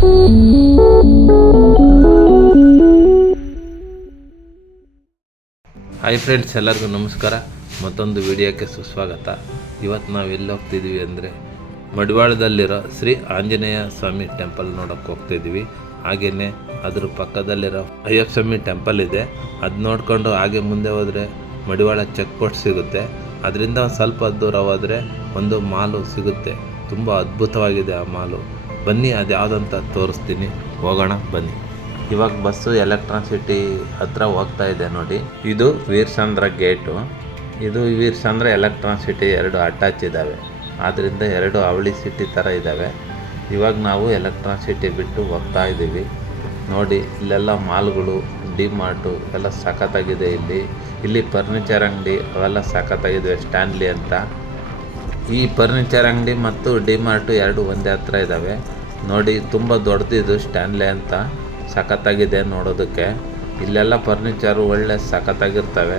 Hi friends, ಎಲ್ಲರಿಗೂ ನಮಸ್ಕಾರ. ಮತ್ತೊಂದು ವಿಡಿಯೋಕ್ಕೆ ಸುಸ್ವಾಗತ. ಇವತ್ತು ನಾವು ಎಲ್ಲಿ ಹೋಗ್ತಿದ್ದೀವಿ ಅಂದರೆ ಮಡಿವಾಳದಲ್ಲಿರೋ ಶ್ರೀ ಆಂಜನೇಯ ಸ್ವಾಮಿ ಟೆಂಪಲ್ ನೋಡೋಕ್ಕೆ ಹೋಗ್ತಿದ್ದೀವಿ. ಹಾಗೆಯೇ ಅದ್ರ ಪಕ್ಕದಲ್ಲಿರೋ ಅಯ್ಯಪ್ಪ ಸ್ವಾಮಿ ಟೆಂಪಲ್ ಇದೆ. ಅದು ನೋಡಿಕೊಂಡು ಹಾಗೆ ಮುಂದೆ ಹೋದರೆ ಮಡಿವಾಳ ಚೆಕ್ ಪೋಸ್ಟ್ ಸಿಗುತ್ತೆ. ಅದರಿಂದ ಸ್ವಲ್ಪ ದೂರ ಹೋದರೆ ಒಂದು ಮಾಲು ಸಿಗುತ್ತೆ. ತುಂಬ ಅದ್ಭುತವಾಗಿದೆ ಆ ಮಾಲು. ಬನ್ನಿ, ಅದು ಯಾವುದಂತ ತೋರಿಸ್ತೀನಿ. ಹೋಗೋಣ ಬನ್ನಿ. ಇವಾಗ ಬಸ್ಸು ಎಲೆಕ್ಟ್ರಾನ್ ಸಿಟಿ ಹತ್ರ ಹೋಗ್ತಾ ಇದೆ ನೋಡಿ. ಇದು ವೀರಸಂದ್ರ ಗೇಟು. ಇದು ವೀರಸಂದ್ರ ಎಲೆಕ್ಟ್ರಾನ್ ಸಿಟಿ ಎರಡು ಅಟ್ಯಾಚ್ ಇದ್ದಾವೆ. ಆದ್ದರಿಂದ ಎರಡು ಅವಳಿ ಸಿಟಿ ಥರ ಇದ್ದಾವೆ. ಇವಾಗ ನಾವು ಎಲೆಕ್ಟ್ರಾನ್ ಸಿಟಿ ಬಿಟ್ಟು ಹೋಗ್ತಾ ಇದ್ದೀವಿ ನೋಡಿ. ಇಲ್ಲೆಲ್ಲ ಮಾಲ್ಗಳು, ಡಿ ಮಾರ್ಟು ಎಲ್ಲ ಸಖತ್ತಾಗಿದೆ. ಇಲ್ಲಿ ಫರ್ನಿಚರ್ ಅಂಗಡಿ ಅವೆಲ್ಲ ಸಖತ್ತಾಗಿದೆ. ಸ್ಟ್ಯಾನ್ಲಿ ಅಂತ ಈ ಫರ್ನಿಚರ್ ಅಂಗಡಿ ಮತ್ತು ಡಿ ಮಾರ್ಟು ಎರಡು ಒಂದೇ ಹತ್ರ ಇದ್ದಾವೆ ನೋಡಿ. ತುಂಬ ದೊಡ್ಡದಿದು ಸ್ಟ್ಯಾನ್ಲಿ ಅಂತ. ಸಖತ್ತಾಗಿದೆ ನೋಡೋದಕ್ಕೆ. ಇಲ್ಲೆಲ್ಲ ಫರ್ನಿಚರು ಒಳ್ಳೆ ಸಖತ್ತಾಗಿರ್ತವೆ.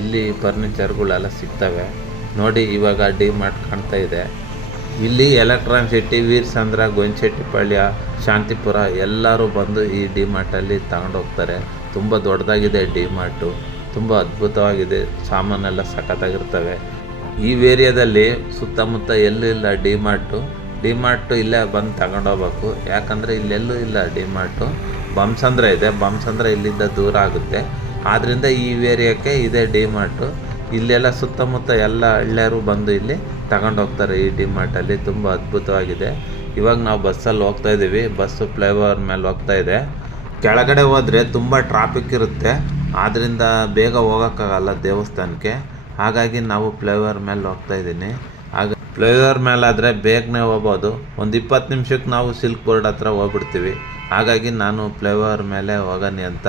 ಇಲ್ಲಿ ಫರ್ನಿಚರ್ಗಳೆಲ್ಲ ಸಿಗ್ತವೆ ನೋಡಿ. ಇವಾಗ ಡಿ ಮಾರ್ಟ್ ಕಾಣ್ತಾ ಇದೆ. ಇಲ್ಲಿ ಎಲೆಕ್ಟ್ರಾನ್ ಸಿಟಿ, ವೀರಸಂದ್ರ, ಗೊಂಚೆಟ್ಟಿಪಾಳ್ಯ, ಶಾಂತಿಪುರ ಎಲ್ಲರೂ ಬಂದು ಈ ಡಿ ಮಾರ್ಟಲ್ಲಿ ತಗೊಂಡೋಗ್ತಾರೆ. ತುಂಬ ದೊಡ್ಡದಾಗಿದೆ ಡಿ ಮಾರ್ಟು. ತುಂಬ ಅದ್ಭುತವಾಗಿದೆ. ಸಾಮಾನೆಲ್ಲ ಸಖತ್ತಾಗಿರ್ತವೆ. ಈ ಏರಿಯಾದಲ್ಲಿ ಸುತ್ತಮುತ್ತ ಎಲ್ಲೂ ಇಲ್ಲ ಡಿ ಮಾರ್ಟು ಇಲ್ಲೇ ಬಂದು ತಗೊಂಡೋಗ್ಬೇಕು. ಯಾಕಂದರೆ ಇಲ್ಲೆಲ್ಲೂ ಇಲ್ಲ ಡಿ ಮಾರ್ಟು. ಬೊಮ್ಮಸಂದ್ರ ಇದೆ. ಬೊಮ್ಮಸಂದ್ರ ಇಲ್ಲಿಂದ ದೂರ ಆಗುತ್ತೆ. ಆದ್ದರಿಂದ ಈ ಏರಿಯಾಕ್ಕೆ ಇದೆ ಡಿ ಮಾರ್ಟು. ಇಲ್ಲೆಲ್ಲ ಸುತ್ತಮುತ್ತ ಎಲ್ಲ ಹಳ್ಳಿಯರು ಬಂದು ಇಲ್ಲಿ ತಗೊಂಡೋಗ್ತಾರೆ ಈ ಡಿ ಮಾರ್ಟಲ್ಲಿ. ತುಂಬ ಅದ್ಭುತವಾಗಿದೆ. ಇವಾಗ ನಾವು ಬಸ್ಸಲ್ಲಿ ಹೋಗ್ತಾ ಇದ್ದೀವಿ. ಬಸ್ಸು ಫ್ಲೈಓವರ್ ಮೇಲೆ ಹೋಗ್ತಾ ಇದೆ. ಕೆಳಗಡೆ ಹೋದರೆ ತುಂಬ ಟ್ರಾಫಿಕ್ ಇರುತ್ತೆ. ಆದ್ದರಿಂದ ಬೇಗ ಹೋಗೋಕ್ಕಾಗಲ್ಲ ದೇವಸ್ಥಾನಕ್ಕೆ. ಹಾಗಾಗಿ ನಾವು ಫ್ಲೈಓವರ್ ಮೇಲೆ ಹೋಗ್ತಾ ಇದ್ದೀನಿ. ಆಗ ಫ್ಲೈಓವರ್ ಮೇಲಾದರೆ ಬೇಗನೆ ಹೋಗ್ಬೋದು. ಒಂದು 20 ನಿಮಿಷಕ್ಕೆ ನಾವು ಸಿಲ್ಕ್ ಬೋರ್ಡ್ ಹತ್ರ ಹೋಗ್ಬಿಡ್ತೀವಿ. ಹಾಗಾಗಿ ನಾನು ಫ್ಲೈಓವರ್ ಮೇಲೆ ಹೋಗನಿ ಅಂತ.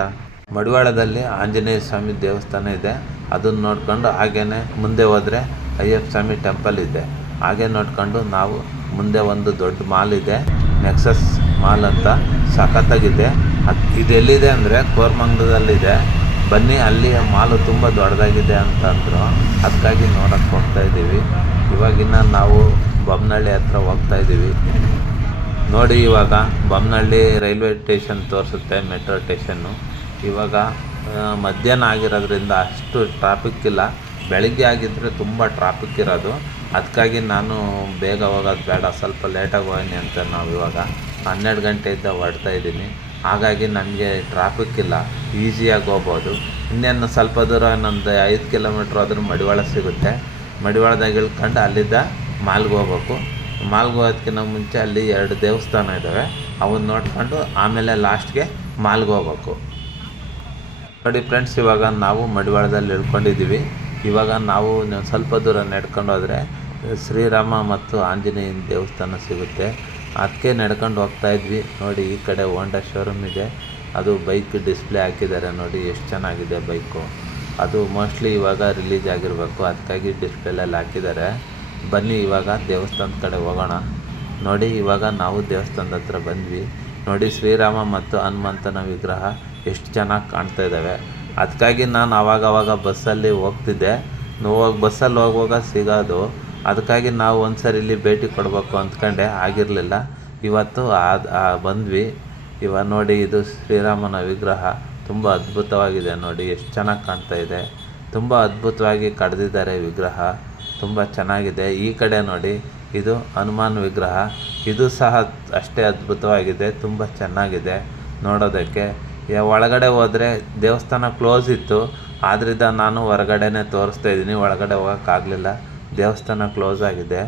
ಮಡಿವಾಳದಲ್ಲಿ ಆಂಜನೇಯ ಸ್ವಾಮಿ ದೇವಸ್ಥಾನ ಇದೆ. ಅದನ್ನು ನೋಡ್ಕೊಂಡು ಹಾಗೇ ಮುಂದೆ ಹೋದರೆ ಅಯ್ಯಪ್ಪ ಸ್ವಾಮಿ ಟೆಂಪಲ್ ಇದೆ. ಹಾಗೆ ನೋಡ್ಕೊಂಡು ನಾವು ಮುಂದೆ ಒಂದು ದೊಡ್ಡ ಮಾಲ್ ಇದೆ, ನೆಕ್ಸಸ್ ಮಾಲ್ ಅಂತ. ಸಖತ್ತಾಗಿದೆ. ಇದೆಲ್ಲಿದೆ ಅಂದರೆ ಕೋರಮಂಗಲದಲ್ಲಿದೆ. ಬನ್ನಿ, ಅಲ್ಲಿ ಮಾಲು ತುಂಬ ದೊಡ್ಡದಾಗಿದೆ ಅಂತ ಅಂದರು. ಅದಕ್ಕಾಗಿ ನೋಡೋಕ್ಕೆ ಹೋಗ್ತಾ ಇದ್ದೀವಿ. ಇವಾಗಿನ ನಾವು ಬೊಮ್ಮನಹಳ್ಳಿ ಹತ್ರ ಹೋಗ್ತಾ ಇದ್ದೀವಿ ನೋಡಿ. ಇವಾಗ ಬೊಮ್ಮನಹಳ್ಳಿ ರೈಲ್ವೆ ಸ್ಟೇಷನ್ ತೋರಿಸುತ್ತೆ, ಮೆಟ್ರೋ ಸ್ಟೇಷನ್ನು. ಇವಾಗ ಮಧ್ಯಾಹ್ನ ಆಗಿರೋದ್ರಿಂದ ಅಷ್ಟು ಟ್ರಾಫಿಕ್ ಇಲ್ಲ. ಬೆಳಗ್ಗೆ ಆಗಿದ್ದರೆ ತುಂಬ ಟ್ರಾಫಿಕ್ ಇರೋದು. ಅದಕ್ಕಾಗಿ ನಾನು ಬೇಗ ಹೋಗೋದು ಬೇಡ, ಸ್ವಲ್ಪ ಲೇಟಾಗಿ ಹೋಗಿನಿ ಅಂತ ನಾವು ಇವಾಗ 12 ಗಂಟೆಯಿಂದ ಹೊರಡ್ತಾ ಇದ್ದೀನಿ. ಹಾಗಾಗಿ ನನಗೆ ಟ್ರಾಫಿಕ್ ಇಲ್ಲ, ಈಸಿಯಾಗಿ ಹೋಗ್ಬೋದು. ಇನ್ನೇನು ಸ್ವಲ್ಪ ದೂರ, ಇನ್ನೊಂದು 5 ಕಿಲೋಮೀಟ್ರ್ ಆದರೂ ಮಡಿವಾಳ ಸಿಗುತ್ತೆ. ಮಡಿವಾಳದಾಗ ಇಳ್ಕೊಂಡು ಅಲ್ಲಿದ್ದ ಮಾಲ್ಗೆ ಹೋಗ್ಬೇಕು. ಮಾಲ್ಗೆ ಹೋಗೋದಕ್ಕಿಂತ ಮುಂಚೆ ಅಲ್ಲಿ 2 ದೇವಸ್ಥಾನ ಇದ್ದಾವೆ. ಅವನ್ನ ನೋಡ್ಕೊಂಡು ಆಮೇಲೆ ಲಾಸ್ಟ್ಗೆ ಮಾಲ್ಗೆ ಹೋಗ್ಬೇಕು ನೋಡಿ. ಫ್ರೆಂಡ್ಸ್, ಇವಾಗ ನಾವು ಮಡಿವಾಳದಲ್ಲಿ ಇಳ್ಕೊಂಡಿದ್ದೀವಿ. ಇವಾಗ ನಾವು ಸ್ವಲ್ಪ ದೂರ ನಡ್ಕೊಂಡು ಹೋದರೆ ಶ್ರೀರಾಮ ಮತ್ತು ಆಂಜನೇಯನ ದೇವಸ್ಥಾನ ಸಿಗುತ್ತೆ. ಅದಕ್ಕೆ ನಡ್ಕೊಂಡು ಹೋಗ್ತಾ ಇದ್ವಿ ನೋಡಿ. ಈ ಕಡೆ ಹೋಂಡಾ ಶೋರೂಮ್ ಇದೆ. ಅದು ಬೈಕ್ ಡಿಸ್ಪ್ಲೇ ಹಾಕಿದ್ದಾರೆ ನೋಡಿ, ಎಷ್ಟು ಚೆನ್ನಾಗಿದೆ ಬೈಕು. ಅದು ಮೋಸ್ಟ್ಲಿ ಇವಾಗ ರಿಲೀಸ್ ಆಗಿರಬೇಕು, ಅದಕ್ಕಾಗಿ ಡಿಸ್ಪ್ಲೇಯಲ್ಲಿ ಹಾಕಿದ್ದಾರೆ. ಬನ್ನಿ, ಇವಾಗ ದೇವಸ್ಥಾನದ ಕಡೆ ಹೋಗೋಣ ನೋಡಿ. ಇವಾಗ ನಾವು ದೇವಸ್ಥಾನದ ಹತ್ರ ಬಂದ್ವಿ ನೋಡಿ. ಶ್ರೀರಾಮ ಮತ್ತು ಹನುಮಂತನ ವಿಗ್ರಹ ಎಷ್ಟು ಚೆನ್ನಾಗಿ ಕಾಣ್ತಾ ಇದ್ದಾವೆ. ಅದಕ್ಕಾಗಿ ನಾನು ಆವಾಗವಾಗ ಬಸ್ಸಲ್ಲಿ ಹೋಗ್ತಿದ್ದೆ. ಬಸ್ಸಲ್ಲಿ ಹೋಗುವಾಗ ಸಿಗೋದು. ಅದಕ್ಕಾಗಿ ನಾವು ಒಂದು ಸರಿ ಇಲ್ಲಿ ಭೇಟಿ ಕೊಡಬೇಕು ಅಂದ್ಕೊಂಡೆ, ಆಗಿರಲಿಲ್ಲ. ಇವತ್ತು ಬಂದ್ವಿ. ಇವಾಗ ನೋಡಿ, ಇದು ಶ್ರೀರಾಮನ ವಿಗ್ರಹ ತುಂಬ ಅದ್ಭುತವಾಗಿದೆ ನೋಡಿ. ಎಷ್ಟು ಚೆನ್ನಾಗಿ ಕಾಣ್ತಾ ಇದೆ. ತುಂಬ ಅದ್ಭುತವಾಗಿ ಕಡ್ದಿದ್ದಾರೆ ವಿಗ್ರಹ, ತುಂಬ ಚೆನ್ನಾಗಿದೆ. ಈ ಕಡೆ ನೋಡಿ, ಇದು ಹನುಮಾನ್ ವಿಗ್ರಹ. ಇದು ಸಹ ಅಷ್ಟೇ ಅದ್ಭುತವಾಗಿದೆ, ತುಂಬ ಚೆನ್ನಾಗಿದೆ ನೋಡೋದಕ್ಕೆ. ಒಳಗಡೆ ಹೋದರೆ ದೇವಸ್ಥಾನ ಕ್ಲೋಸ್ ಇತ್ತು. ಆದ್ದರಿಂದ ನಾನು ಹೊರಗಡೆನೇ ತೋರಿಸ್ತಾ ಇದ್ದೀನಿ, ಒಳಗಡೆ ಹೋಗೋಕ್ಕಾಗಲಿಲ್ಲ. ದೇವಸ್ಥಾನ ಕ್ಲೋಸ್ ಆಗಿದೆ.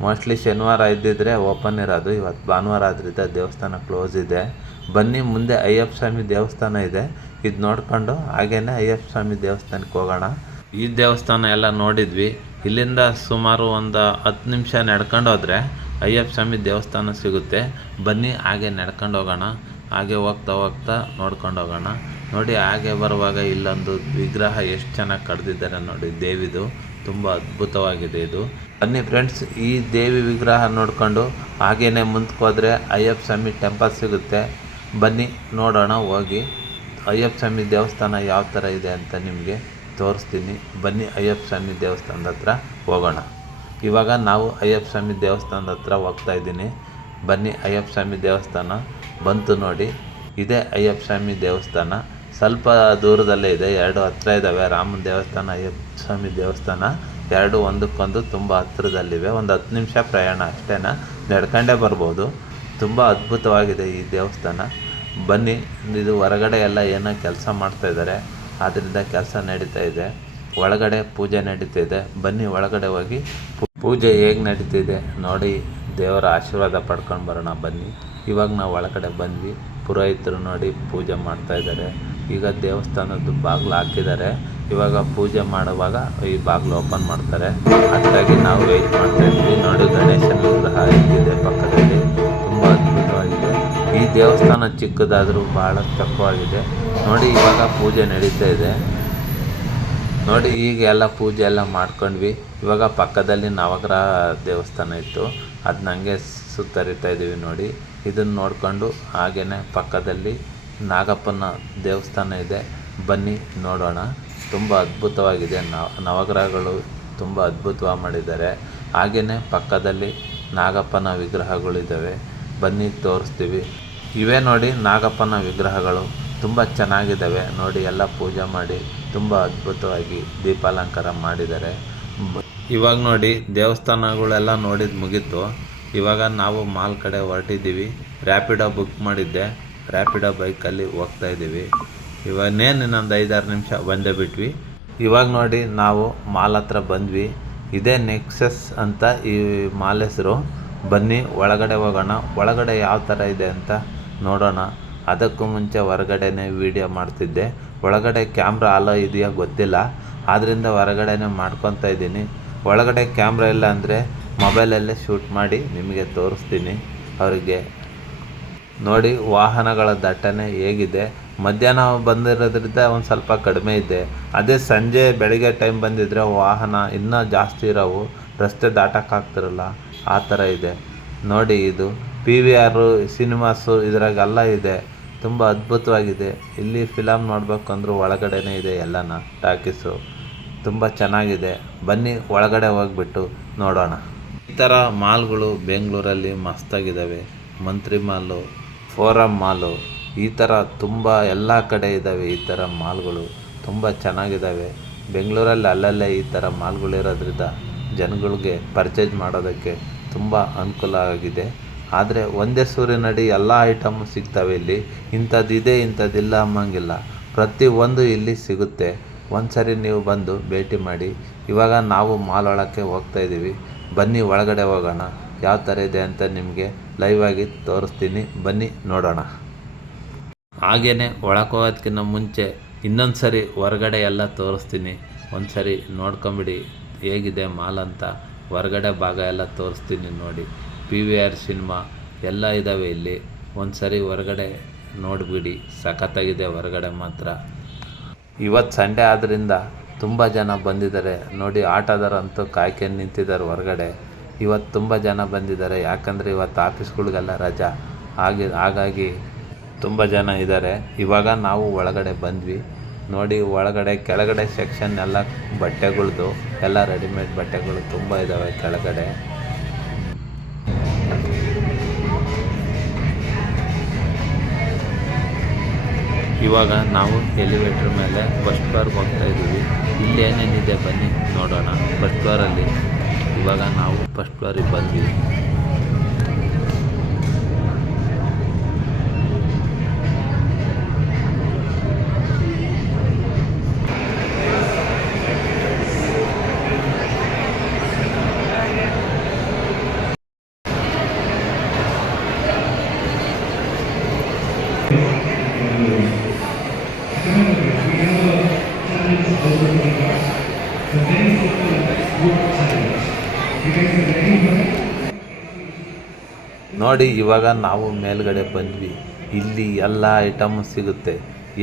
ಮೋಸ್ಟ್ಲಿ ಶನಿವಾರ ಇದ್ದಿದ್ದರೆ ಓಪನ್ ಇರೋದು. ಇವತ್ತು ಭಾನುವಾರ ಆದ್ದರಿಂದ ದೇವಸ್ಥಾನ ಕ್ಲೋಸ್ ಇದೆ. ಬನ್ನಿ, ಮುಂದೆ ಅಯ್ಯಪ್ಪ ಸ್ವಾಮಿ ದೇವಸ್ಥಾನ ಇದೆ. ಇದು ನೋಡ್ಕೊಂಡು ಹಾಗೇ ಅಯ್ಯಪ್ಪ ಸ್ವಾಮಿ ದೇವಸ್ಥಾನಕ್ಕೆ ಹೋಗೋಣ. ಈ ದೇವಸ್ಥಾನ ಎಲ್ಲ ನೋಡಿದ್ವಿ. ಇಲ್ಲಿಂದ ಸುಮಾರು ಒಂದು 10 ನಿಮಿಷ ನಡ್ಕೊಂಡು ಹೋದರೆ ಅಯ್ಯಪ್ಪ ಸ್ವಾಮಿ ದೇವಸ್ಥಾನ ಸಿಗುತ್ತೆ. ಬನ್ನಿ, ಹಾಗೆ ನಡ್ಕೊಂಡು ಹೋಗೋಣ. ಹಾಗೆ ಹೋಗ್ತಾ ನೋಡ್ಕೊಂಡು ಹೋಗೋಣ ನೋಡಿ. ಹಾಗೆ ಬರುವಾಗ ಇಲ್ಲೊಂದು ವಿಗ್ರಹ ಎಷ್ಟು ಚೆನ್ನಾಗಿ ಕಡ್ದಿದ್ದಾರೆ ನೋಡಿ, ದೇವಿದು. ತುಂಬ ಅದ್ಭುತವಾಗಿದೆ ಇದು. ಬನ್ನಿ ಫ್ರೆಂಡ್ಸ್, ಈ ದೇವಿ ವಿಗ್ರಹ ನೋಡಿಕೊಂಡು ಹಾಗೇ ಮುಂದಕ್ಕೆ ಹೋದರೆ ಅಯ್ಯಪ್ಪ ಸ್ವಾಮಿ ಟೆಂಪಲ್ ಸಿಗುತ್ತೆ. ಬನ್ನಿ ನೋಡೋಣ ಹೋಗಿ. ಅಯ್ಯಪ್ಪ ಸ್ವಾಮಿ ದೇವಸ್ಥಾನ ಯಾವ ಥರ ಇದೆ ಅಂತ ನಿಮಗೆ ತೋರಿಸ್ತೀನಿ. ಬನ್ನಿ, ಅಯ್ಯಪ್ಪ ಸ್ವಾಮಿ ದೇವಸ್ಥಾನದ ಹತ್ರ ಹೋಗೋಣ. ಇವಾಗ ನಾವು ಅಯ್ಯಪ್ಪ ಸ್ವಾಮಿ ದೇವಸ್ಥಾನದ ಹತ್ರ ಹೋಗ್ತಾ ಇದ್ದೀನಿ. ಬನ್ನಿ, ಅಯ್ಯಪ್ಪ ಸ್ವಾಮಿ ದೇವಸ್ಥಾನ ಬಂತು ನೋಡಿ. ಇದೇ ಅಯ್ಯಪ್ಪ ಸ್ವಾಮಿ ದೇವಸ್ಥಾನ. ಸ್ವಲ್ಪ ದೂರದಲ್ಲೇ ಇದೆ, ಎರಡು ಹತ್ತಿರ ಇದ್ದಾವೆ. ರಾಮನ ದೇವಸ್ಥಾನ, ಅಯ್ಯಪ್ಪ ಸ್ವಾಮಿ ದೇವಸ್ಥಾನ ಎರಡು ಒಂದಕ್ಕೊಂದು ತುಂಬ ಹತ್ತಿರದಲ್ಲಿವೆ. ಒಂದು 10 ನಿಮಿಷ ಪ್ರಯಾಣ ಅಷ್ಟೇ, ನಡ್ಕೊಂಡೇ ಬರ್ಬೋದು. ತುಂಬ ಅದ್ಭುತವಾಗಿದೆ ಈ ದೇವಸ್ಥಾನ. ಬನ್ನಿ, ಇದು ಹೊರಗಡೆ ಎಲ್ಲ ಏನೋ ಕೆಲಸ ಮಾಡ್ತಾಯಿದ್ದಾರೆ, ಆದ್ದರಿಂದ ಕೆಲಸ ನಡೀತಾ ಇದೆ. ಒಳಗಡೆ ಪೂಜೆ ನಡೀತಿದೆ. ಬನ್ನಿ ಒಳಗಡೆ ಹೋಗಿ ಪೂಜೆ ಹೇಗೆ ನಡೀತಿದೆ ನೋಡಿ, ದೇವರ ಆಶೀರ್ವಾದ ಪಡ್ಕೊಂಡು ಬರೋಣ ಬನ್ನಿ. ಇವಾಗ ನಾವು ಒಳಗಡೆ ಬಂದ್ವಿ. ಪುರೋಹಿತರು ನೋಡಿ ಪೂಜೆ ಮಾಡ್ತಾಯಿದ್ದಾರೆ. ಈಗ ದೇವಸ್ಥಾನದ್ದು ಬಾಗಿಲು ಹಾಕಿದ್ದಾರೆ. ಇವಾಗ ಪೂಜೆ ಮಾಡುವಾಗ ಈ ಬಾಗಿಲು ಓಪನ್ ಮಾಡ್ತಾರೆ. ಹಾಗಾಗಿ ನಾವು ವೆಯ್ಟ್ ಮಾಡ್ತಾಯಿದ್ವಿ. ನೋಡಿ, ಗಣೇಶನ ವಿಗ್ರಹ ಇಲ್ಲಿದೆ ಪಕ್ಕದಲ್ಲಿ. ತುಂಬ ಅದ್ಭುತವಾಗಿದೆ. ಈ ದೇವಸ್ಥಾನ ಚಿಕ್ಕದಾದರೂ ಭಾಳ ಚಕ್ಕವಾಗಿದೆ ನೋಡಿ. ಇವಾಗ ಪೂಜೆ ನಡೀತಾ ಇದೆ ನೋಡಿ. ಈಗ ಎಲ್ಲ ಪೂಜೆ ಎಲ್ಲ ಮಾಡ್ಕೊಂಡ್ವಿ. ಇವಾಗ ಪಕ್ಕದಲ್ಲಿ ನವಗ್ರಹ ದೇವಸ್ಥಾನ ಇತ್ತು, ಅದನ್ನ ಹಂಗೆ ಸುತ್ತರಿತಾ ಇದ್ದೀವಿ ನೋಡಿ. ಇದನ್ನು ನೋಡಿಕೊಂಡು ಹಾಗೆಯೇ ಪಕ್ಕದಲ್ಲಿ ನಾಗಪ್ಪನ ದೇವಸ್ಥಾನ ಇದೆ. ಬನ್ನಿ ನೋಡೋಣ. ತುಂಬ ಅದ್ಭುತವಾಗಿದೆ. ನವಗ್ರಹಗಳು ತುಂಬ ಅದ್ಭುತವಾಗಿ ಮಾಡಿದ್ದಾರೆ. ಹಾಗೆಯೇ ಪಕ್ಕದಲ್ಲಿ ನಾಗಪ್ಪನ ವಿಗ್ರಹಗಳಿದ್ದಾವೆ. ಬನ್ನಿ ತೋರಿಸ್ತೀವಿ. ಇವೇ ನೋಡಿ ನಾಗಪ್ಪನ ವಿಗ್ರಹಗಳು. ತುಂಬ ಚೆನ್ನಾಗಿದ್ದಾವೆ ನೋಡಿ. ಎಲ್ಲ ಪೂಜೆ ಮಾಡಿ ತುಂಬ ಅದ್ಭುತವಾಗಿ ದೀಪಾಲಂಕಾರ ಮಾಡಿದ್ದಾರೆ. ಇವಾಗ ನೋಡಿ, ದೇವಸ್ಥಾನಗಳೆಲ್ಲ ನೋಡಿದ್ದು ಮುಗೀತು. ಇವಾಗ ನಾವು ಮಾಲ್ ಕಡೆ ಹೊರಟಿದ್ದೀವಿ. ರ್ಯಾಪಿಡೋ ಬುಕ್ ಮಾಡಿದ್ದೆ, ರ್ಯಾಪಿಡೋ ಬೈಕಲ್ಲಿ ಹೋಗ್ತಾ ಇದ್ದೀವಿ. ಇವಾಗೇನು ಇನ್ನೊಂದು 5-6 ನಿಮಿಷ ಬಂದೇ ಬಿಟ್ವಿ. ಇವಾಗ ನೋಡಿ, ನಾವು ಮಾಲ್ ಹತ್ರ ಬಂದ್ವಿ. ಇದೇ ನೆಕ್ಸಸ್ ಅಂತ ಈ ಮಾಲ್ ಹೆಸರು. ಬನ್ನಿ ಒಳಗಡೆ ಹೋಗೋಣ. ಒಳಗಡೆ ಯಾವ ಥರ ಇದೆ ಅಂತ ನೋಡೋಣ. ಅದಕ್ಕೂ ಮುಂಚೆ ಹೊರಗಡೆನೇ ವೀಡಿಯೋ ಮಾಡ್ತಿದ್ದೆ. ಒಳಗಡೆ ಕ್ಯಾಮ್ರಾ ಅಲೋ ಇದೆಯಾ ಗೊತ್ತಿಲ್ಲ, ಆದ್ದರಿಂದ ಹೊರಗಡೆನೇ ಮಾಡ್ಕೊತಾ ಇದ್ದೀನಿ. ಒಳಗಡೆ ಕ್ಯಾಮ್ರಾ ಇಲ್ಲ ಅಂದರೆ ಮೊಬೈಲಲ್ಲೇ ಶೂಟ್ ಮಾಡಿ ನಿಮಗೆ ತೋರಿಸ್ತೀನಿ ಅವರಿಗೆ. ನೋಡಿ ವಾಹನಗಳ ದಟ್ಟಣೆ ಹೇಗಿದೆ. ಮಧ್ಯಾಹ್ನ ಬಂದಿರೋದ್ರಿಂದ ಒಂದು ಸ್ವಲ್ಪ ಕಡಿಮೆ ಇದೆ. ಅದೇ ಸಂಜೆ ಬೆಳಗ್ಗೆ ಟೈಮ್ ಬಂದಿದ್ದರೆ ವಾಹನ ಇನ್ನೂ ಜಾಸ್ತಿ ಇರೋವು, ರಸ್ತೆ ದಾಟಕ್ಕಾಗ್ತಿರಲ್ಲ, ಆ ಥರ ಇದೆ ನೋಡಿ. ಇದು PVR ಸಿನಿಮಾಸು ಇದರಾಗೆಲ್ಲ ಇದೆ. ತುಂಬ ಅದ್ಭುತವಾಗಿದೆ. ಇಲ್ಲಿ ಫಿಲಮ್ ನೋಡ್ಬೇಕಂದ್ರೂ ಒಳಗಡೆನೇ ಇದೆ ಎಲ್ಲನ, ಟಾಕೀಸು ತುಂಬ ಚೆನ್ನಾಗಿದೆ. ಬನ್ನಿ ಒಳಗಡೆ ಹೋಗ್ಬಿಟ್ಟು ನೋಡೋಣ. ಈ ಥರ ಮಾಲ್ಗಳು ಬೆಂಗಳೂರಲ್ಲಿ ಮಸ್ತಾಗಿದ್ದಾವೆ. ಮಂತ್ರಿ ಮಾಲು, ಫೋರಮ್ ಮಾಲು, ಈ ಥರ ತುಂಬ ಎಲ್ಲ ಕಡೆ ಇದ್ದಾವೆ. ಈ ಥರ ಮಾಲ್ಗಳು ತುಂಬ ಚೆನ್ನಾಗಿದ್ದಾವೆ. ಬೆಂಗಳೂರಲ್ಲಿ ಅಲ್ಲಲ್ಲೇ ಈ ಥರ ಮಾಲ್ಗಳಿರೋದ್ರಿಂದ ಜನಗಳಿಗೆ ಪರ್ಚೇಸ್ ಮಾಡೋದಕ್ಕೆ ತುಂಬ ಅನುಕೂಲ ಆಗಿದೆ. ಆದರೆ ಒಂದೇ ಸೂರಿನಡಿ ಎಲ್ಲ ಐಟಮು ಸಿಗ್ತವೆ ಇಲ್ಲಿ. ಇಂಥದ್ದಿದೆ ಇಂಥದ್ದಿಲ್ಲ ಅನ್ನೋಂಗಿಲ್ಲ, ಪ್ರತಿಯೊಂದು ಇಲ್ಲಿ ಸಿಗುತ್ತೆ. ಒಂದು ಸರಿ ನೀವು ಬಂದು ಭೇಟಿ ಮಾಡಿ. ಇವಾಗ ನಾವು ಮಾಲ್ ಒಳಕ್ಕೆ ಹೋಗ್ತಾಯಿದ್ದೀವಿ. ಬನ್ನಿ ಒಳಗಡೆ ಹೋಗೋಣ. ಯಾವ ಥರ ಇದೆ ಅಂತ ನಿಮಗೆ ಲೈವ್ ಆಗಿ ತೋರಿಸ್ತೀನಿ. ಬನ್ನಿ ನೋಡೋಣ. ಹಾಗೆಯೇ ಒಳಗೆ ಹೋಗೋದಕ್ಕಿಂತ ಮುಂಚೆ ಇನ್ನೊಂದು ಸರಿ ಹೊರಗಡೆ ಎಲ್ಲ ತೋರಿಸ್ತೀನಿ. ಒಂದು ಸರಿ ನೋಡ್ಕೊಂಬಿಡಿ ಹೇಗಿದೆ ಮಾಲ್ ಅಂತ. ಹೊರಗಡೆ ಭಾಗ ಎಲ್ಲ ತೋರಿಸ್ತೀನಿ ನೋಡಿ. PVR ಸಿನಿಮಾ ಎಲ್ಲ ಇದ್ದಾವೆ ಇಲ್ಲಿ. ಒಂದು ಸರಿ ಹೊರಗಡೆ ನೋಡಿಬಿಡಿ, ಸಖತ್ತಾಗಿದೆ ಹೊರಗಡೆ ಮಾತ್ರ. ಇವತ್ತು ಸಂಡೇ ಆದ್ದರಿಂದ ತುಂಬ ಜನ ಬಂದಿದ್ದಾರೆ ನೋಡಿ. ಆಟೋದರಂತೂ ಕಾಯ್ಕೊಂಡು ನಿಂತಿದ್ದಾರೆ ಹೊರಗಡೆ. ಇವತ್ತು ತುಂಬ ಜನ ಬಂದಿದ್ದಾರೆ, ಯಾಕಂದರೆ ಇವತ್ತು ಆಫೀಸ್ಗಳಿಗೆಲ್ಲ ರಜಾ ಹಾಗಾಗಿ ತುಂಬ ಜನ ಇದ್ದಾರೆ. ಇವಾಗ ನಾವು ಒಳಗಡೆ ಬಂದ್ವಿ ನೋಡಿ. ಒಳಗಡೆ ಕೆಳಗಡೆ ಸೆಕ್ಷನ್ ಎಲ್ಲ ಬಟ್ಟೆಗಳ್ದು, ಎಲ್ಲ ರೆಡಿಮೇಡ್ ಬಟ್ಟೆಗಳು ತುಂಬ ಇದ್ದಾವೆ ಕೆಳಗಡೆ. ಇವಾಗ ನಾವು ಎಲಿವೇಟ್ರ್ ಮೇಲೆ ಫಸ್ಟ್ ಫ್ಲೋರ್ಗೆ ಹೋಗ್ತಾ ಇದ್ದೀವಿ. ಇಲ್ಲಿ ಏನೇನಿದೆ ಬನ್ನಿ ನೋಡೋಣ. ಫಸ್ಟ್ ಫ್ಲೋರಲ್ಲಿ ಇವಾಗ ನಾವು ಫಸ್ಟ್ ಫ್ಲೋರಿಗೆ ಬಂದ್ವಿ. ನೋಡಿ ಇವಾಗ ನಾವು ಮೇಲ್ಗಡೆ ಬಂದ್ವಿ. ಇಲ್ಲಿ ಎಲ್ಲ ಐಟಮ್ ಸಿಗುತ್ತೆ.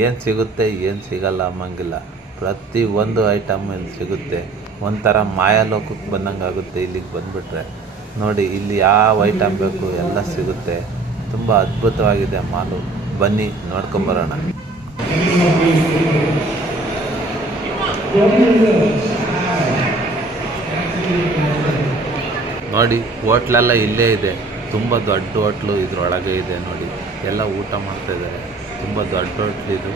ಏನು ಸಿಗುತ್ತೆ ಏನು ಸಿಗಲ್ಲ ಅನ್ನಂಗಿಲ್ಲ, ಪ್ರತಿಯೊಂದು ಐಟಮ್ ಇಲ್ಲಿ ಸಿಗುತ್ತೆ. ಒಂಥರ ಮಾಯಾಲೋಕಕ್ಕೆ ಬಂದಂಗೆ ಆಗುತ್ತೆ ಇಲ್ಲಿಗೆ ಬಂದುಬಿಟ್ರೆ. ನೋಡಿ ಇಲ್ಲಿ ಯಾವ ಐಟಮ್ ಬೇಕು ಎಲ್ಲ ಸಿಗುತ್ತೆ. ತುಂಬ ಅದ್ಭುತವಾಗಿದೆ ಮಾಲು. ಬನ್ನಿ ನೋಡ್ಕೊಂಬರೋಣ. ನೋಡಿ ಹೋಟ್ಲೆಲ್ಲ ಇಲ್ಲೇ ಇದೆ. ತುಂಬ ದೊಡ್ಡ ಹೋಟ್ಲು ಇದ್ರೊಳಗೆ ಇದೆ ನೋಡಿ, ಎಲ್ಲ ಊಟ ಮಾಡ್ತಾಯಿದ್ದಾರೆ. ತುಂಬ ದೊಡ್ಡ ಹೋಟ್ಲು ಇದು.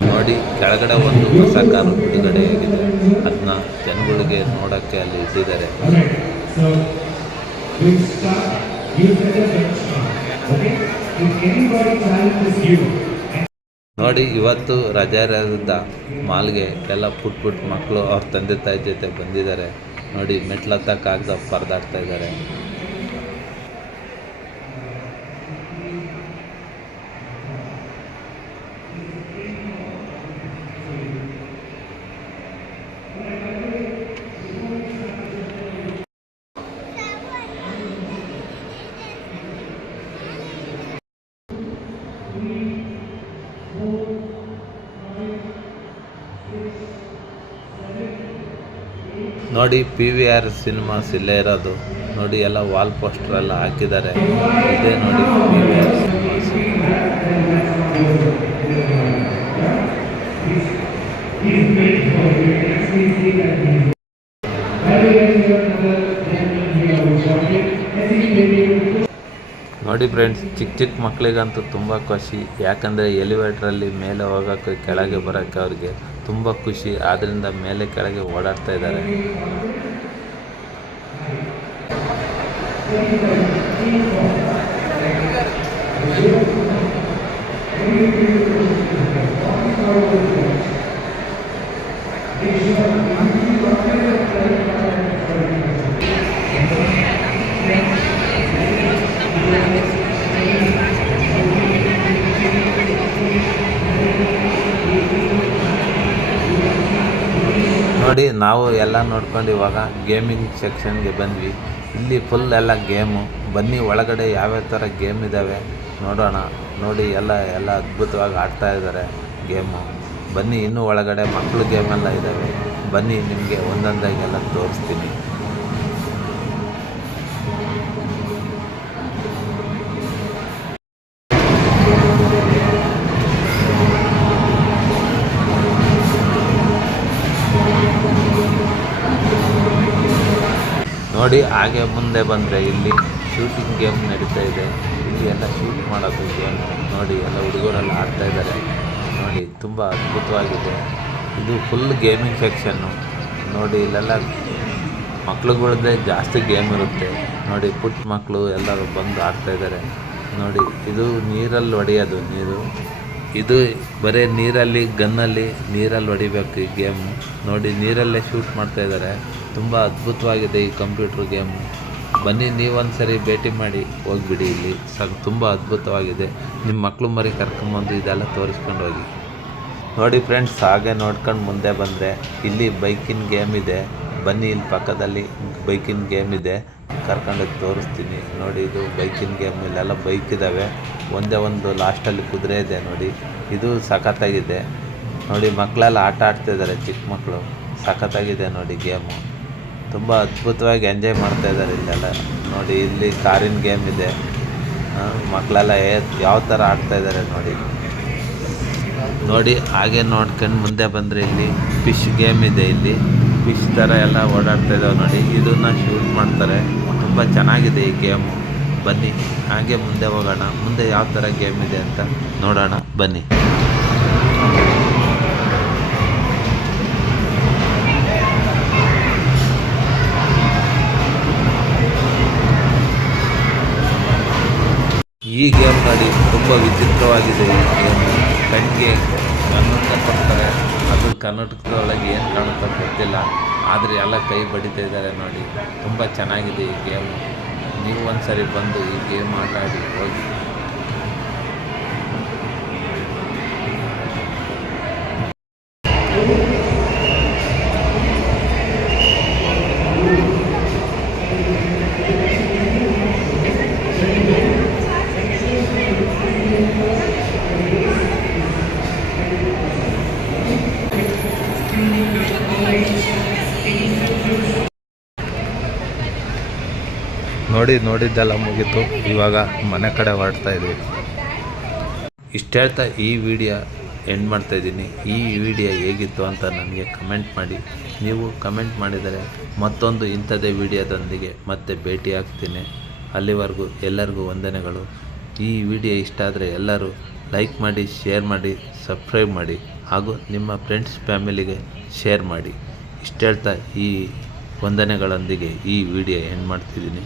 ನೋಡಿ, ಕೆಳಗಡೆ ಒಂದು ಹೊಸ ಕಾರು ಬಿಡುಗಡೆಯಾಗಿದೆ. ಅದನ್ನ ಜನಗಳಿಗೆ ನೋಡೋಕ್ಕೆ ಅಲ್ಲಿ ಇಟ್ಟಿದ್ದಾರೆ. ನೋಡಿ, ಇವತ್ತು ರಜೆ ಇರೋದ್ರಿಂದ ಮಾಲ್ಗೆ ಎಲ್ಲ ಪುಟ್ಟ ಮಕ್ಕಳು ಅವ್ರ ತಂದೆ ತಾಯಿ ಜೊತೆ ಬಂದಿದ್ದಾರೆ. ನೋಡಿ, ಮೆಟ್ಲತ್ತಕ್ಕಾಗ್ದ ಪರದಾಡ್ತಾ ಇದ್ದಾರೆ. ನೋಡಿ, PVR ಸಿನಿಮಾಸ್ ಇಲ್ಲೇ ಇರೋದು. ನೋಡಿ, ಎಲ್ಲ ವಾಲ್ ಪೋಸ್ಟರ್ ಎಲ್ಲ ಹಾಕಿದ್ದಾರೆ. ಇದೇ ನೋಡಿ PVR ಸಿನಿಮಾಸ್. ನೋಡಿ ಫ್ರೆಂಡ್ಸ್, ಚಿಕ್ಕ ಮಕ್ಕಳಿಗಂತೂ ತುಂಬ ಖುಷಿ. ಯಾಕಂದರೆ ಎಲಿವೇಟ್ರಲ್ಲಿ ಮೇಲೆ ಹೋಗೋಕ್ಕೆ ಕೆಳಗೆ ಬರೋಕ್ಕೆ ಅವ್ರಿಗೆ ತುಂಬ ಖುಷಿ. ಆದ್ದರಿಂದ ಮೇಲೆ ಕೆಳಗೆ ಓಡಾಡ್ತಾ ಇದ್ದಾರೆ. ನೋಡಿ, ನಾವು ಎಲ್ಲ ನೋಡ್ಕೊಂಡು ಇವಾಗ ಗೇಮಿಂಗ್ ಸೆಕ್ಷನ್ಗೆ ಬಂದ್ವಿ. ಇಲ್ಲಿ ಫುಲ್ ಎಲ್ಲ ಗೇಮು. ಬನ್ನಿ, ಒಳಗಡೆ ಯಾವ್ಯಾವ ಥರ ಗೇಮ್ ಇದ್ದಾವೆ ನೋಡೋಣ. ನೋಡಿ, ಎಲ್ಲ ಅದ್ಭುತವಾಗಿ ಆಡ್ತಾ ಇದ್ದಾರೆ ಗೇಮು. ಬನ್ನಿ, ಇನ್ನೂ ಒಳಗಡೆ ಮಕ್ಕಳು ಗೇಮೆಲ್ಲ ಇದ್ದಾವೆ. ಬನ್ನಿ, ನಿಮಗೆ ಒಂದೊಂದಾಗೆಲ್ಲ ತೋರಿಸ್ತೀನಿ. ನೋಡಿ, ಹಾಗೆ ಮುಂದೆ ಬಂದರೆ ಇಲ್ಲಿ ಶೂಟಿಂಗ್ ಗೇಮ್ ನಡೀತಾ ಇದೆ. ಇಲ್ಲಿ ಎಲ್ಲ ಶೂಟ್ ಮಾಡೋದು ಗೇಮ್. ನೋಡಿ, ಎಲ್ಲ ಹುಡುಗರೆಲ್ಲ ಆಡ್ತಾ ಇದ್ದಾರೆ. ನೋಡಿ, ತುಂಬ ಅದ್ಭುತವಾಗಿದೆ. ಇದು ಫುಲ್ ಗೇಮಿಂಗ್ ಸೆಕ್ಷನ್ನು. ನೋಡಿ, ಇಲ್ಲೆಲ್ಲ ಮಕ್ಳುಗಳದ್ದೇ ಜಾಸ್ತಿ ಗೇಮ್ ಇರುತ್ತೆ. ನೋಡಿ, ಪುಟ್ಟ ಮಕ್ಕಳು ಎಲ್ಲರೂ ಬಂದು ಆಡ್ತಾಯಿದ್ದಾರೆ. ನೋಡಿ, ಇದು ನೀರಲ್ಲಿ ಹೊಡೆಯೋದು. ಇದು ಬರೀ ನೀರಲ್ಲಿ ಗನ್ನಲ್ಲಿ ನೀರಲ್ಲಿ ಹೊಡಿಬೇಕು ಈ ಗೇಮು. ನೋಡಿ, ನೀರಲ್ಲೇ ಶೂಟ್ ಮಾಡ್ತಾಯಿದ್ದಾರೆ. ತುಂಬ ಅದ್ಭುತವಾಗಿದೆ ಈ ಕಂಪ್ಯೂಟ್ರ್ ಗೇಮು. ಬನ್ನಿ, ನೀವೊಂದು ಸರಿ ಭೇಟಿ ಮಾಡಿ ಹೋಗಿಬಿಡಿ. ಇಲ್ಲಿ ತುಂಬ ಅದ್ಭುತವಾಗಿದೆ. ನಿಮ್ಮ ಮಕ್ಕಳು ಮರಿ ಕರ್ಕೊಂಬಂದು ಇದೆಲ್ಲ ತೋರಿಸ್ಕೊಂಡು ಹೋಗಿ. ನೋಡಿ ಫ್ರೆಂಡ್ಸ್, ಹಾಗೆ ನೋಡ್ಕೊಂಡು ಮುಂದೆ ಬಂದರೆ ಇಲ್ಲಿ ಬೈಕಿನ ಗೇಮ್ ಇದೆ. ಬನ್ನಿ, ಇಲ್ಲಿ ಪಕ್ಕದಲ್ಲಿ ಬೈಕಿನ ಗೇಮ್ ಇದೆ, ಕರ್ಕೊಂಡೋಗಿ ತೋರಿಸ್ತೀನಿ. ನೋಡಿ, ಇದು ಬೈಕಿನ ಗೇಮ್. ಇಲ್ಲೆಲ್ಲ ಬೈಕ್ ಇದ್ದಾವೆ. ಒಂದೇ ಒಂದು ಲಾಸ್ಟಲ್ಲಿ ಕುದುರೆ ಇದೆ. ನೋಡಿ, ಇದು ಸಖತ್ತಾಗಿದೆ. ನೋಡಿ, ಮಕ್ಕಳೆಲ್ಲ ಆಟ ಆಡ್ತಿದ್ದಾರೆ, ಚಿಕ್ಕ ಮಕ್ಕಳು. ಸಖತ್ತಾಗಿದೆ ನೋಡಿ ಗೇಮು. ತುಂಬ ಅದ್ಭುತವಾಗಿ ಎಂಜಾಯ್ ಮಾಡ್ತಾಯಿದ್ದಾರೆ ಇಲ್ಲೆಲ್ಲ. ನೋಡಿ, ಇಲ್ಲಿ ಕಾರಿನ ಗೇಮ್ ಇದೆ. ಮಕ್ಕಳೆಲ್ಲ ಯಾವ ಥರ ಆಡ್ತಾಯಿದ್ದಾರೆ ನೋಡಿ. ನೋಡಿ, ಹಾಗೆ ನೋಡ್ಕೊಂಡು ಮುಂದೆ ಬಂದರೆ ಇಲ್ಲಿ ಫಿಶ್ ಗೇಮ್ ಇದೆ. ಇಲ್ಲಿ ಫಿಶ್ ಥರ ಎಲ್ಲ ಓಡಾಡ್ತಾ ಇದ್ದಾವೆ ನೋಡಿ. ಇದನ್ನು ಶೂಟ್ ಮಾಡ್ತಾರೆ. ತುಂಬ ಚೆನ್ನಾಗಿದೆ ಈ ಗೇಮು. ಬನ್ನಿ, ಹಾಗೆ ಮುಂದೆ ಹೋಗೋಣ. ಮುಂದೆ ಯಾವ ಥರ ಗೇಮ್ ಇದೆ ಅಂತ ನೋಡೋಣ ಬನ್ನಿ. ಈ ಗೇಮ್ ನೋಡಿ, ತುಂಬ ವಿಚಿತ್ರವಾಗಿದೆ ಈ ಗೇಮ್. ಕಣ್ಣಿಗೆ ಕನ್ನಡಕ ಕೊಡ್ತಾರೆ. ಅದು ಕನ್ನಡಕದೊಳಗೆ ಏನು ಕಾಣುತ್ತೋ ಗೊತ್ತಿಲ್ಲ. ಆದರೆ ಎಲ್ಲ ಕೈ ಬಡಿತಾ ಇದ್ದಾರೆ ನೋಡಿ. ತುಂಬ ಚೆನ್ನಾಗಿದೆ ಈ ಗೇಮ್. ನೀವು ಒಂದು ಸರಿ ಬಂದು ಈ ಗೇಮ್ ಆಟ ಆಡಿ ಹೋಗಿ. ನೋಡಿದ್ದೆಲ್ಲ ಮುಗೀತು. ಇವಾಗ ಮನೆ ಕಡೆ ಹೊರಡ್ತಾ ಇದ್ದೀವಿ. ಇಷ್ಟು ಹೇಳ್ತಾ ಈ ವಿಡಿಯೋ ಎಂಡ್ ಮಾಡ್ತಾಯಿದ್ದೀನಿ. ಈ ವಿಡಿಯೋ ಹೇಗಿತ್ತು ಅಂತ ನನಗೆ ಕಮೆಂಟ್ ಮಾಡಿ. ನೀವು ಕಮೆಂಟ್ ಮಾಡಿದರೆ ಮತ್ತೊಂದು ಇಂಥದ್ದೇ ವಿಡಿಯೋದೊಂದಿಗೆ ಮತ್ತೆ ಭೇಟಿ ಆಗ್ತೀನಿ. ಅಲ್ಲಿವರೆಗೂ ಎಲ್ಲರಿಗೂ ವಂದನೆಗಳು. ಈ ವಿಡಿಯೋ ಇಷ್ಟ ಆದರೆ ಎಲ್ಲರೂ ಲೈಕ್ ಮಾಡಿ, ಶೇರ್ ಮಾಡಿ, ಸಬ್ಸ್ಕ್ರೈಬ್ ಮಾಡಿ ಹಾಗೂ ನಿಮ್ಮ ಫ್ರೆಂಡ್ಸ್ ಫ್ಯಾಮಿಲಿಗೆ ಶೇರ್ ಮಾಡಿ. ಇಷ್ಟು ಹೇಳ್ತಾ ಈ ವಂದನೆಗಳೊಂದಿಗೆ ಈ ವಿಡಿಯೋ ಎಂಡ್ ಮಾಡ್ತಿದ್ದೀನಿ.